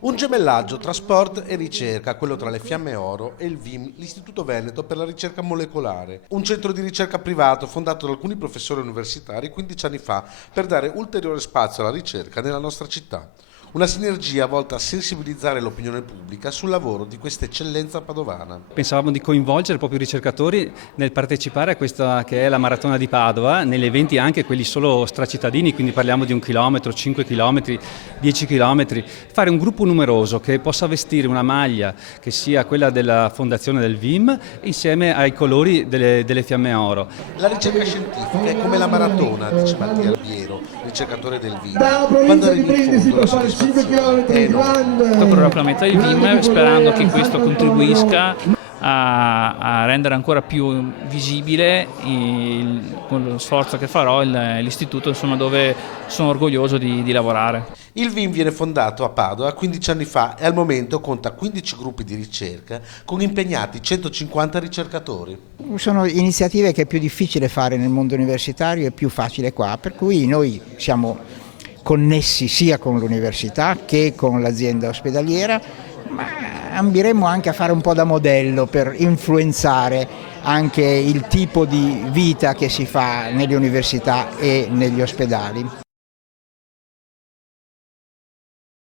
Un gemellaggio tra sport e ricerca, quello tra le Fiamme Oro e il VIM, l'Istituto Veneto per la ricerca molecolare, un centro di ricerca privato fondato da alcuni professori universitari 15 anni fa per dare ulteriore spazio alla ricerca nella nostra città. Una sinergia volta a sensibilizzare l'opinione pubblica sul lavoro di questa eccellenza padovana. Pensavamo di coinvolgere proprio i ricercatori nel partecipare a questa che è la Maratona di Padova, negli eventi anche quelli solo stracittadini, quindi parliamo di 1 chilometro, 5 chilometri, 10 chilometri, fare un gruppo numeroso che possa vestire una maglia che sia quella della fondazione del VIM insieme ai colori delle Fiamme Oro. La ricerca scientifica è come la maratona, dice Mattia Albiero, ricercatore del VIM. Quando arrivi in fondo la soddisfazione è enorme. Proprio rappresenta il VIM, sperando che questo contribuisca a rendere ancora più visibile con lo sforzo che farò l'istituto, insomma, dove sono orgoglioso di lavorare. Il VIM viene fondato a Padova 15 anni fa e al momento conta 15 gruppi di ricerca con impegnati 150 ricercatori. Sono iniziative che è più difficile fare nel mondo universitario e più facile qua, per cui noi siamo connessi sia con l'università che con l'azienda ospedaliera, ma ambiremo anche a fare un po' da modello per influenzare anche il tipo di vita che si fa nelle università e negli ospedali.